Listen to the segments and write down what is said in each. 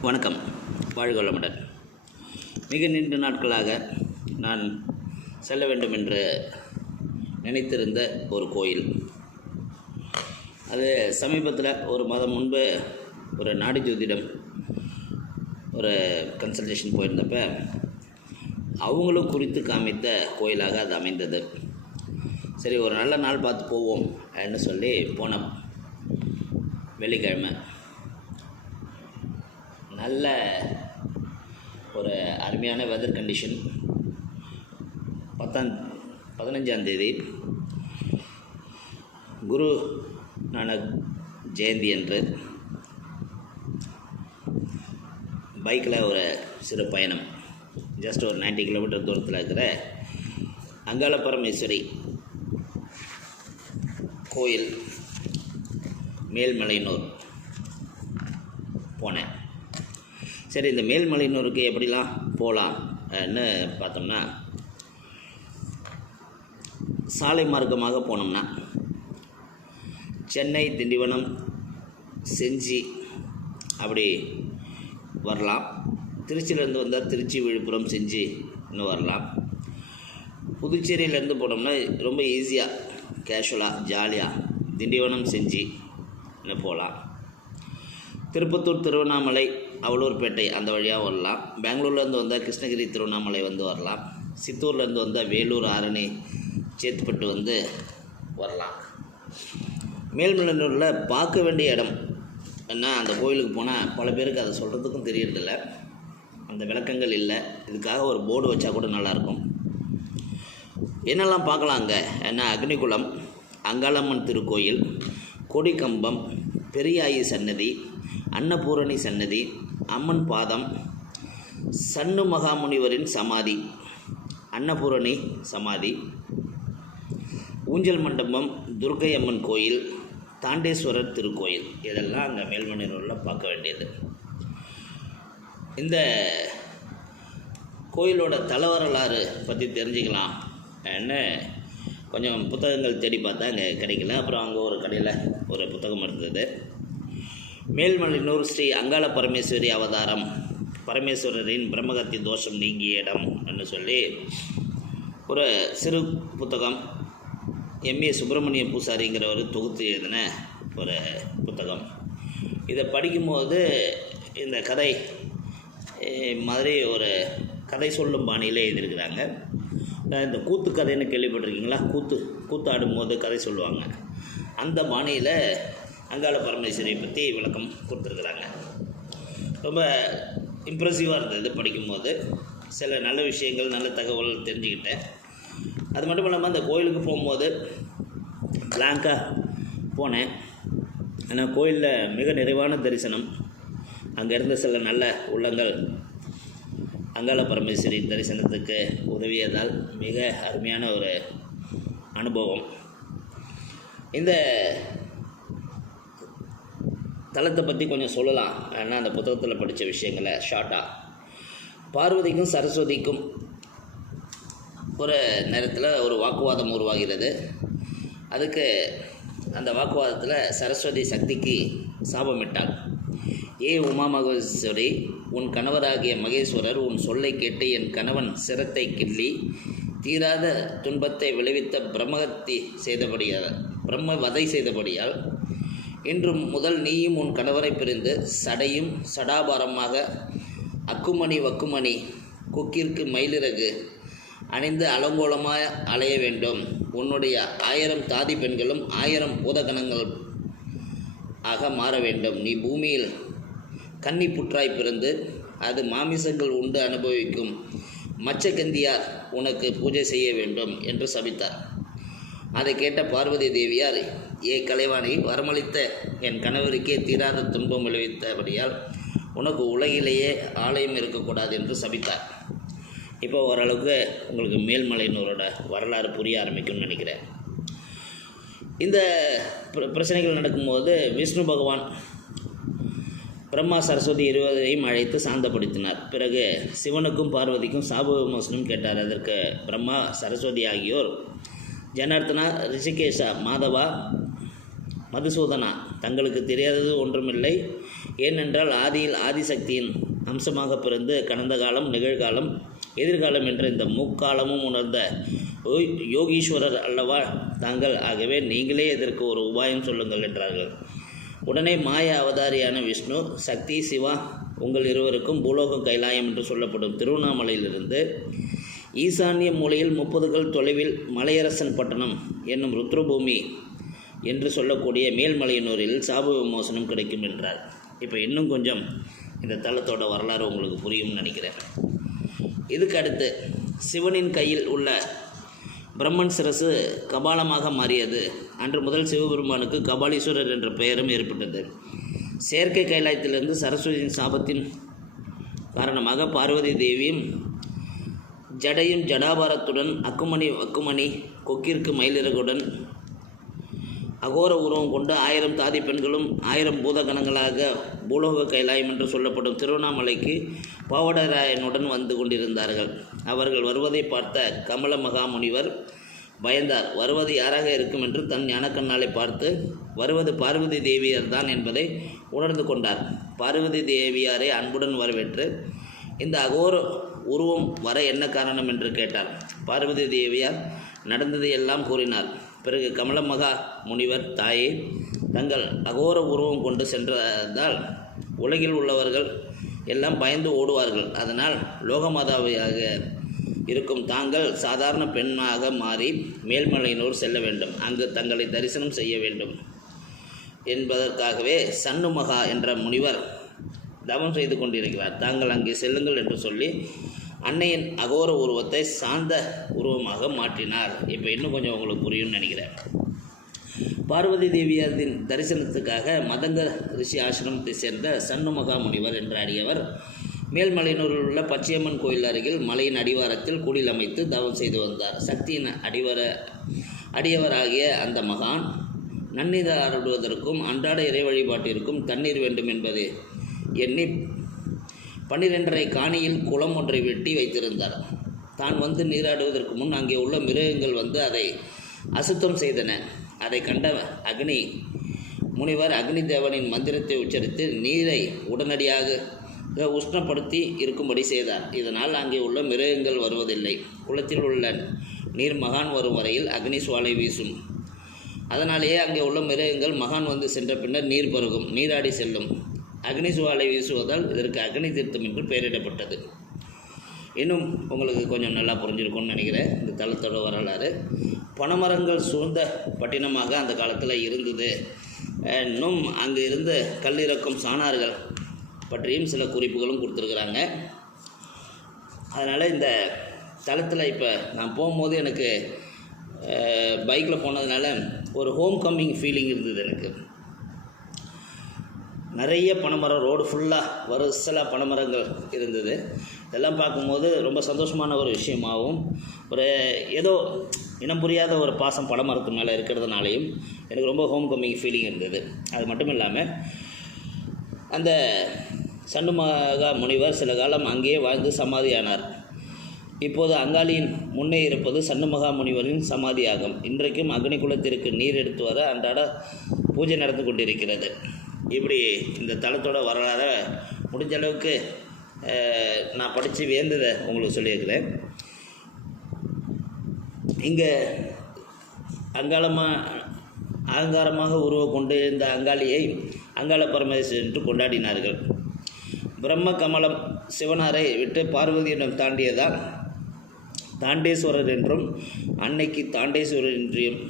வணக்கம். வாழ்க வளமுடன். மிக நீண்ட நாட்களாக நான் செல்ல வேண்டும் என்று நினைத்திருந்த ஒரு கோயில். அது சமீபத்தில் ஒரு மாதம் முன்பு ஒரு நாடு ஜோதிடம் ஒரு கன்சல்டேஷன் போயிருந்தப்ப அவங்களும் குறித்து காமித்த கோயிலாக அது அமைந்தது. சரி ஒரு நல்ல நாள் பார்த்து போவோம் அப்படின்னு சொல்லி போன வெள்ளிக்கிழமை. நல்ல ஒரு அருமையான வெதர் கண்டிஷன் பத்தாம் பதினஞ்சாம் தேதி. குரு நானக் ஜெயந்தி என்று பைக்கில் ஒரு சிறு பயணம். ஜஸ்ட் ஒரு 90 கிலோமீட்டர் தூரத்தில் இருக்கிற அங்காள பரமேஸ்வரி கோயில் மேல்மலையனூர் போனேன். சரி இந்த மேல்மலையினூருக்கு எப்படிலாம் போகலாம்னு பார்த்தோம்னா சாலை மார்க்கமாக போனோம்னா சென்னை திண்டிவனம் செஞ்சி அப்படி வரலாம். திருச்சியிலேருந்து வந்தால் திருச்சி விழுப்புரம் செஞ்சி இன்னும் வரலாம். புதுச்சேரியிலேருந்து போனோம்னா ரொம்ப ஈஸியாக கேஷுவலாக ஜாலியாக திண்டிவனம் செஞ்சி இன்னும் போகலாம். திருப்பத்தூர் திருவண்ணாமலை அவலூர்பேட்டை அந்த வழியாக வரலாம். பெங்களூர்லேருந்து வந்தால் கிருஷ்ணகிரி திருவண்ணாமலை வந்து வரலாம். சித்தூர்லேருந்து வந்தால் வேலூர் ஆரணி சேத்துப்பட்டு வந்து வரலாம். மேல்மலையனூரில் பார்க்க வேண்டிய இடம் என்ன? அந்த கோயிலுக்கு போனால் பல பேருக்கு அதை சொல்கிறதுக்கும் தெரியறதில்ல. அந்த விளக்கங்கள் இல்லை. இதுக்காக ஒரு போர்டு வச்சா கூட நல்லாயிருக்கும். என்னெல்லாம் பார்க்கலாம் அங்கே? என்ன? அக்னிகுளம் அங்காளம்மன் திருக்கோயில் கொடிக்கம்பம் பெரியாயி சன்னதி அன்னபூரணி சன்னதி அம்மன் பாதம் சன்னு மகாமுனிவரின் சமாதி அன்னபூரணி சமாதி ஊஞ்சல் மண்டபம் துர்க்கை அம்மன் கோயில் தாண்டேஸ்வரர் திருக்கோயில். இதெல்லாம் அங்கே மேல்மணியூரில் பார்க்க வேண்டியது. இந்த கோயிலோட தலைவரலாறு பற்றி தெரிஞ்சுக்கலாம். என்ன? கொஞ்சம் புத்தகங்கள் தேடி பார்த்தா அங்கே கிடைக்கல. அப்புறம் அங்கே ஒரு கடையில் ஒரு புத்தகம் இருந்தது. மேல்மலையனூர் ஸ்ரீ அங்காள பரமேஸ்வரி அவதாரம். பரமேஸ்வரரின் பிரம்மகத்தி தோஷம் நீங்கிய இடம் என்று சொல்லி ஒரு சிறு புத்தகம். எம்ஏ சுப்பிரமணிய பூசாரிங்கிறவர் தொகுத்து எழுதின ஒரு புத்தகம். இதை படிக்கும்போது இந்த கதை மாதிரி ஒரு கதை சொல்லும் பாணியில் எழுதியிருக்கிறாங்க. இந்த கூத்து கதைன்னு கேள்விப்பட்டிருக்கீங்களா? கூத்து கூத்தாடும் போது கதை சொல்லுவாங்க. அந்த பாணியில் அங்காள பரமேஸ்வரியை பற்றி விளக்கம் கொடுத்துருக்குறாங்க. ரொம்ப இம்ப்ரெசிவாக இருந்தது படிக்கும்போது. சில நல்ல விஷயங்கள் நல்ல தகவல் தெரிஞ்சுக்கிட்டேன் அது மட்டும் இல்லாமல் அந்த கோயிலுக்கு போகும்போது பிளாங்காக போனேன். ஆனால் கோயிலில் மிக நிறைவான தரிசனம். அங்கே இருந்த சில நல்ல உள்ளங்கள். அங்காள பரமேஸ்வரி தரிசனத்துக்கு உதவியதால் மிக அருமையான ஒரு அனுபவம். இந்த தளத்தை பற்றி கொஞ்சம் சொல்லலாம். ஏன்னா அந்த புத்தகத்தில் படித்த விஷயங்களை ஷார்ட்டாக பார்வதிக்கும் சரஸ்வதிக்கும் ஒரு நேரத்தில் ஒரு வாக்குவாதம் உருவாகிறது. அதுக்கு அந்த வாக்குவாதத்தில் சரஸ்வதி சக்திக்கு சாபமிட்டாள் ஏ உமா மகேஸ்வரி உன் கணவராகிய மகேஸ்வரர் உன் சொல்லை கேட்டு என் கணவன் சிரத்தை கிள்ளி தீராத துன்பத்தை விளைவித்த பிரம்மகத்தி செய்தபடியால் பிரம்ம வதை செய்தபடியால் இன்று முதல் நீயும் உன் கணவரை பிரிந்து சடையும் சடாபாரமாக அக்குமணி வக்குமணி கொக்கிற்கு மயிலிறகு அணிந்து அலங்கோலமாக அலைய வேண்டும். உன்னுடைய ஆயிரம் தாதி பெண்களும் ஆயிரம் பூதகணங்கள் ஆக மாற வேண்டும். நீ பூமியில் கன்னி புற்றாய் பிறந்து அது மாமிசங்கள் உண்டு அனுபவிக்கும். மச்சகந்தியார் உனக்கு பூஜை செய்ய வேண்டும் என்று சபித்தார். அதை கேட்ட பார்வதி தேவியார் ஏ கலைவாணி வரமளித்த என் கணவருக்கே தீராத துன்பம் விளைவித்தபடியால் உனக்கு உலகிலேயே ஆலயம் இருக்கக்கூடாது என்று சபித்தார். இப்போ ஓரளவுக்கு உங்களுக்கு மேல்மலையினரோட வரலாறு புரிய ஆரம்பிக்கும்னு நினைக்கிறேன். இந்த பிர- பிரச்சனைகள் நடக்கும்போது விஷ்ணு பகவான் பிரம்மா சரஸ்வதி இருவரையும் அழைத்து சாந்தப்படுத்தினார். பிறகு சிவனுக்கும் பார்வதிக்கும் சாப விமோசனம் கேட்டார். அதற்கு பிரம்மா சரஸ்வதி ஆகியோர் ஜனார்த்தனா ரிஷிகேஷா மாதவா மதுசூதனா. தங்களுக்கு தெரியாதது ஒன்றுமில்லை. ஏனென்றால் ஆதியில் ஆதிசக்தியின் அம்சமாக பிறந்து கடந்த காலம் நிகழ்காலம் எதிர்காலம் என்ற இந்த முக்காலமும் உணர்ந்த யோ- யோகீஸ்வரர் அல்லவா தாங்கள்? ஆகவே நீங்களே இதற்கு ஒரு உபாயம் சொல்லுங்கள் என்றார்கள். உடனே மாய அவதாரியான விஷ்ணு சக்தி சிவா உங்கள் இருவருக்கும் பூலோகம் கைலாயம் என்று சொல்லப்படும் திருவண்ணாமலையிலிருந்து ஈசான்ய மூலையில் முப்பதுகள் தொலைவில் மலையரசன் பட்டணம் என்னும் ருத்ரபூமி என்று சொல்லக்கூடிய மேல்மலையனூரில் சாப விமோசனம் கிடைக்கும் என்றார். இப்போ இன்னும் கொஞ்சம் இந்த தளத்தோட வரலாறு உங்களுக்கு புரியும்னு நினைக்கிறேன். இதுக்கு அடுத்து சிவனின் கையில் உள்ள பிரம்மன் சிரசு கபாலமாக மாறியது. அன்று முதல் சிவபெருமானுக்கு கபாலீஸ்வரர் என்ற பெயரும் ஏற்பட்டது. செயற்கை கைலாயத்திலிருந்து சரஸ்வதியின் சாபத்தின் காரணமாக பார்வதி தேவியும் ஜடையும் ஜடாபாரத்துடன் அக்குமணி வக்குமணி கொக்கிற்கு மயிலிறகுடன் அகோர உருவம் கொண்டு ஆயிரம் தாதி பெண்களும் ஆயிரம் பூதகணங்களாக பூலோக கைலாயம் என்று சொல்லப்படும் திருவண்ணாமலைக்கு பாவடராயனுடன் வந்து கொண்டிருந்தார்கள். அவர்கள் வருவதை பார்த்த கமல மகாமுனிவர் பயந்தார் வருவது யாராக இருக்கும் என்று தன் ஞானக்கண்ணாலை பார்த்து வருவது பார்வதி தேவியார் தான் என்பதை உணர்ந்து கொண்டார். பார்வதி தேவியாரை அன்புடன் வரவேற்று இந்த அகோர உருவம் வர என்ன காரணம் என்று கேட்டார் பார்வதி தேவியார் நடந்ததை எல்லாம் கூறினார் பிறகு கமல மகா முனிவர் தாயே தங்கள் அகோர உருவம் கொண்டு சென்றதால் உலகில் உள்ளவர்கள் எல்லாம் பயந்து ஓடுவார்கள். அதனால் லோகமாதாவியாக இருக்கும் தாங்கள் சாதாரண பெண்ணாக மாறி மேல்மலையினூர் செல்ல வேண்டும். அங்கு தங்களை தரிசனம் செய்ய வேண்டும். என்பதற்காகவே சண்ணுமகா என்ற முனிவர் தவம் செய்து கொண்டிருக்கிறார். தாங்கள் அங்கே செல்லுங்கள் என்று சொல்லி அன்னையின் அகோர உருவத்தை சாந்த உருவமாக மாற்றினார். இப்போ இன்னும் கொஞ்சம் உங்களுக்கு புரியும்னு நினைக்கிறேன். பார்வதி தேவியாரின் தரிசனத்துக்காக மதங்க ரிஷி ஆசிரமத்தை சேர்ந்த சன்னு முனிவர் என்ற அடியவர் மேல்மலையனூரில் உள்ள பச்சையம்மன் கோயில் அருகில் மலையின் அடிவாரத்தில் குடில் அமைத்து தவம் செய்து வந்தார். சக்தியின் அடிவர அடியவராகிய அந்த மகான் நன்னீர் ஆடுவதற்கும் அன்றாட இறை வழிபாட்டிற்கும் தண்ணீர் வேண்டும் என்பது எண்ணி பன்னிரெண்டரை காணியில் குளம் ஒன்றை வெட்டி வைத்திருந்தார். தான் வந்து நீராடுவதற்கு முன் அங்கே உள்ள மிருகங்கள் வந்து அதை அசுத்தம் செய்தன. அதை கண்ட அக்னி முனிவர் அக்னி தேவனின் மந்திரத்தை உச்சரித்து நீரை உடனடியாக உஷ்ணப்படுத்தி இருக்கும்படி செய்தார். இதனால் அங்கே உள்ள மிருகங்கள் வருவதில்லை. குளத்தில் உள்ள நீர் மகான் வரும் வரையில் அக்னி சுவாலை வீசும். அதனாலேயே அங்கே உள்ள மிருகங்கள் மகான் வந்து சென்ற பின்னர் நீர் பருகும். நீராடி செல்லும். அக்னி சுவாலை வீசுவதால் இதற்கு அக்னி தீர்த்தம் என்று பெயரிடப்பட்டது. இன்னும் உங்களுக்கு கொஞ்சம் நல்லா புரிஞ்சிருக்கும்னு நினைக்கிறேன். இந்த தளத்தோட வரலாறு. பனைமரங்கள் சூழ்ந்த பட்டினமாக அந்த காலத்தில் இருந்தது. இன்னும் அங்கே இருந்த கல்லிறக்கும் சாணார்கள் பற்றியும் சில குறிப்புகளும் கொடுத்துருக்குறாங்க. அதனால் இந்த தளத்தில் இப்போ நான் போகும்போது எனக்கு பைக்கில் போனதுனால ஒரு ஹோம் கம்மிங் ஃபீலிங் இருந்தது எனக்கு. நிறைய பனைமரம் ரோடு ஃபுல்லாக வரிசலாக பனைமரங்கள் இருந்தது. இதெல்லாம் பார்க்கும்போது ரொம்ப சந்தோஷமான ஒரு விஷயமாகவும் ஒரு ஏதோ இனம் புரியாத ஒரு பாசம் பனைமரத்து மேலே இருக்கிறதுனாலையும் எனக்கு ரொம்ப ஹோம் கம்மிங் ஃபீலிங் இருந்தது. அது மட்டும் இல்லாமல் அந்த சண்டுமகா முனிவர் சில காலம் அங்கேயே வாழ்ந்து சமாதியானார். இப்போது அங்காளியின் முன்னே இருப்பது சண்முகா முனிவரின் சமாதியாகும். இன்றைக்கும் அக்னி குலத்திற்கு நீர் எடுத்து வர அன்றாட பூஜை நடந்து கொண்டிருக்கிறது. இப்படி இந்த தளத்தோட வரலாறை முடிஞ்ச அளவுக்கு நான் படித்து வேந்ததை உங்களுக்கு சொல்லியிருக்கிறேன். இங்கே அங்காளமாக அலங்காரமாக உருவ கொண்டு இருந்த அங்காளியை அங்காள பரமேஸ்வரன் என்று கொண்டாடினார்கள். பிரம்ம கமலம் சிவனாரை விட்டு பார்வதியிடம் தாண்டியதால் தாண்டேஸ்வரர் என்றும் அன்னைக்கு தாண்டேஸ்வரர் என்றும்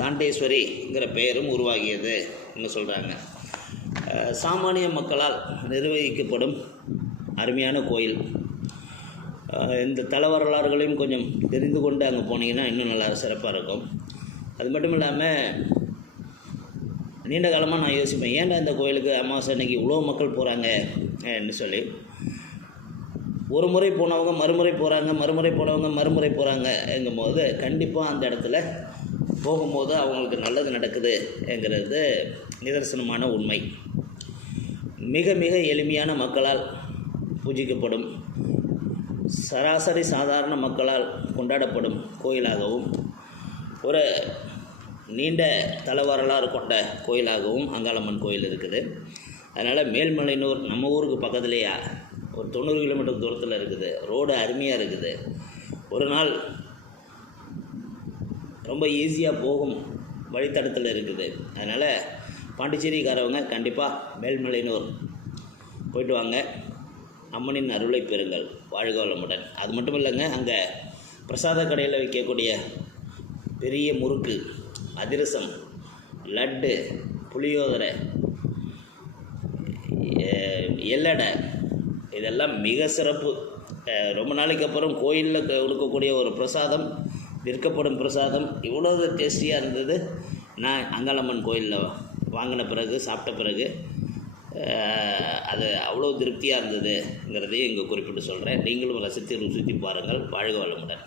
தாண்டேஸ்வரிங்கிற பெயரும் உருவாகியது என்று சொல்கிறாங்க சாமானிய மக்களால் நிர்வகிக்கப்படும் அருமையான கோயில். இந்த தல வரலாறுகளையும் கொஞ்சம் தெரிந்து கொண்டு அங்கே போனீங்கன்னா இன்னும் நல்லா சிறப்பாக இருக்கும். அது மட்டும் இல்லாமல் நீண்ட காலமாக நான் யோசிப்பேன் ஏன்டா இந்த கோயிலுக்கு அமாவாசை அன்னைக்கு இவ்வளோ மக்கள் போகிறாங்க என்று சொல்லி. ஒரு முறை போனவங்க மறுமுறை போகிறாங்க மறுமுறை போனவங்க மறுமுறை போகிறாங்கங்கும்போது கண்டிப்பாக அந்த இடத்துல போகும்போது அவங்களுக்கு நல்லது நடக்குதுங்கிறது நிதர்சனமான உண்மை. மிக மிக எளிமையான மக்களால் பூஜிக்கப்படும் சராசரி சாதாரண மக்களால் கொண்டாடப்படும் கோயிலாகவும் ஒரு நீண்ட தல வரலாறு கொண்ட கோயிலாகவும் அங்காளம்மன் கோயில் இருக்குது. அதனால் மேல்மலையனூர் நம்ம ஊருக்கு பக்கத்துலேயே ஒரு தொண்ணூறு கிலோமீட்டர் தூரத்தில் இருக்குது. ரோடு அருமையாக இருக்குது. ஒரு நாள் ரொம்ப ஈஸியாக போகும் வழித்தடத்தில் இருக்குது. அதனால் பாண்டிச்சேரிக்காரவங்க கண்டிப்பாக மேல்மலையனூர் போயிட்டு வாங்க. அம்மனின் அருளை பெறுங்கள். வாழ்க வளமுடன். அது மட்டும் இல்லைங்க அங்கே பிரசாத கடையில் விற்கக்கூடிய பெரிய முறுக்கு அதிரசம் லட்டு புளியோதரை எல்லடை இதெல்லாம் மிக சிறப்பு. ரொம்ப நாளைக்கு அப்புறம் கோயிலில் கொடுக்கக்கூடிய ஒரு பிரசாதம் விற்கப்படும் பிரசாதம் இவ்வளோ டேஸ்டியாக இருந்தது. நான் அங்காளம்மன் கோயிலில் வாங்கின பிறகு சாப்பிட்ட பிறகு அது அவ்வளோ திருப்தியாக இருந்ததுங்கிறதையும் இங்கே குறிப்பிட்டு சொல்கிறேன். நீங்களும் ரசித்து ருசித்து பாருங்கள். வாழ்க வளமுடன்.